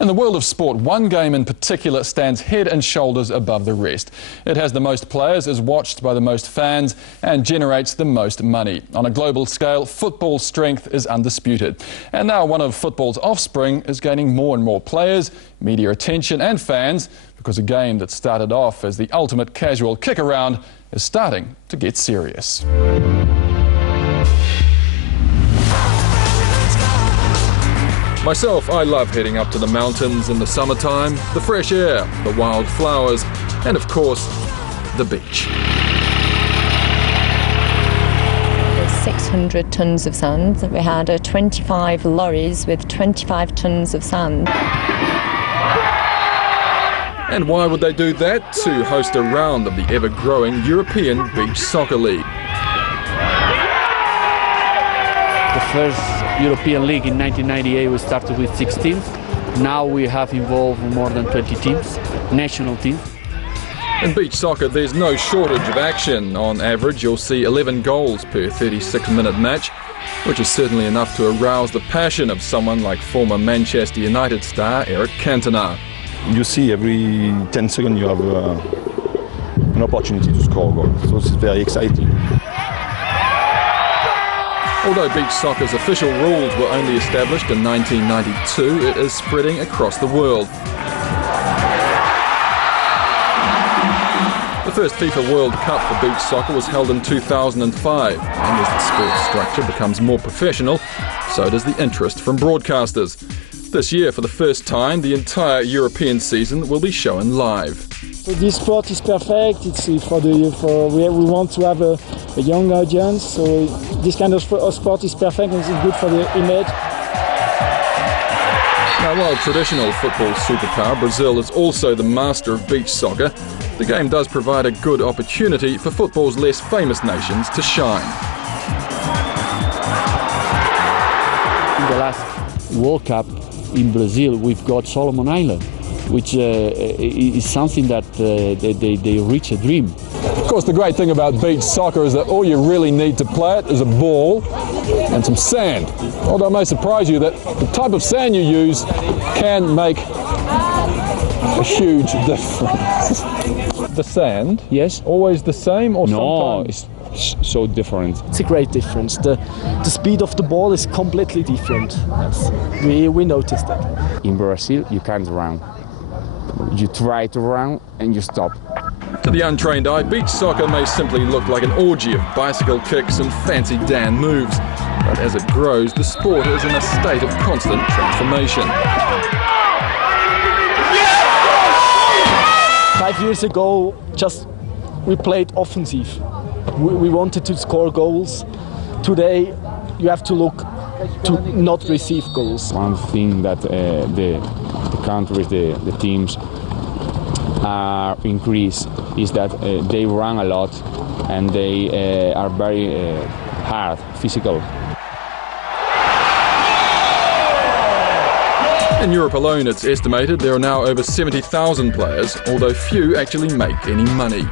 In the world of sport, one game in particular stands head and shoulders above the rest. It has the most players, is watched by the most fans and generates the most money. On a global scale, football's strength is undisputed. And now one of football's offspring is gaining more and more players, media attention and fans, because a game that started off as the ultimate casual kick-around is starting to get serious. Myself, I love heading up to the mountains in the summertime, the fresh air, the wild flowers, and of course, the beach. There's 600 tonnes of sand. We had 25 lorries with 25 tonnes of sand. And why would they do that? To host a round of the ever-growing European Beach Soccer League. The first European League in 1998 we started with 6 teams. Now we have involved more than 20 teams, national teams. In beach soccer, there's no shortage of action. On average, you'll see 11 goals per 36-minute match, which is certainly enough to arouse the passion of someone like former Manchester United star Eric Cantona. You see every 10 seconds you have an opportunity to score a goal, so it's very exciting. Although beach soccer's official rules were only established in 1992, it is spreading across the world. The first FIFA World Cup for beach soccer was held in 2005, and as the sport's structure becomes more professional, so does the interest from broadcasters. This year, for the first time, the entire European season will be shown live. So this sport is perfect. It's we want to have a young audience. So this kind of sport is perfect and it's good for the image. Now, while traditional football superpower, Brazil is also the master of beach soccer. The game does provide a good opportunity for football's less famous nations to shine. In the last World Cup in Brazil, we've got Solomon Island, which is something that they reach a dream. Of course, the great thing about beach soccer is that all you really need to play it is a ball and some sand. Although it may surprise you that the type of sand you use can make a huge difference. The sand? Yes. Always the same or sometimes? No, it's so different. It's a great difference. The speed of the ball is completely different. We noticed that. In Brazil, you can't run. You try to run and you stop. To the untrained eye, beach soccer may simply look like an orgy of bicycle kicks and fancy Dan moves. But as it grows, the sport is in a state of constant transformation. 5 years ago, we played offensive. We wanted to score goals. Today, you have to look to not receive goals. One thing that the countries, the teams are increased is that they run a lot and they are very hard, physical. In Europe alone, it's estimated there are now over 70,000 players, although few actually make any money.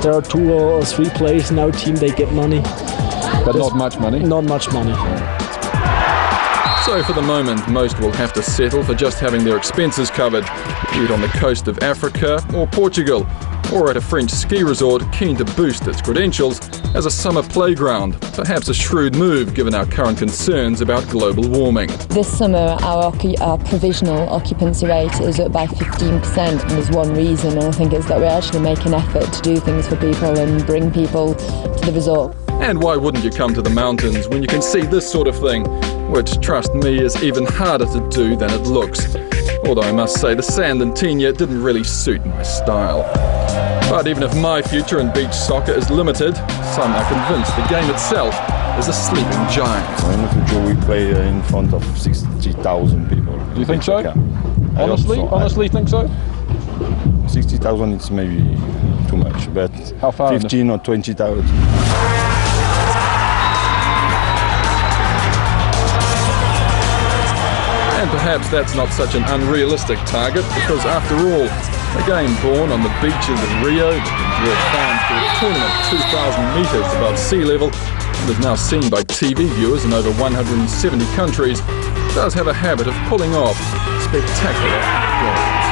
There are 2 or 3 players in our team, they get money. But not much money? Not much money. So for the moment, most will have to settle for just having their expenses covered, be it on the coast of Africa or Portugal, or at a French ski resort keen to boost its credentials as a summer playground. Perhaps a shrewd move given our current concerns about global warming. This summer our provisional occupancy rate is up by 15%, and there's one reason, and I think it's that we actually make an effort to do things for people and bring people to the resort. And why wouldn't you come to the mountains when you can see this sort of thing, which, trust me, is even harder to do than it looks. Although I must say the sand in Tenia didn't really suit my style. But even if my future in beach soccer is limited, some are convinced the game itself is a sleeping giant. In the future we play in front of 60,000 people. Do you think so? Yeah. Honestly think so? 60,000 is maybe too much, but how far 15 or 20,000. And perhaps that's not such an unrealistic target, because after all, a game born on the beaches of Rio that can draw fans to a tournament 2,000 metres above sea level and is now seen by TV viewers in over 170 countries, does have a habit of pulling off spectacular goal.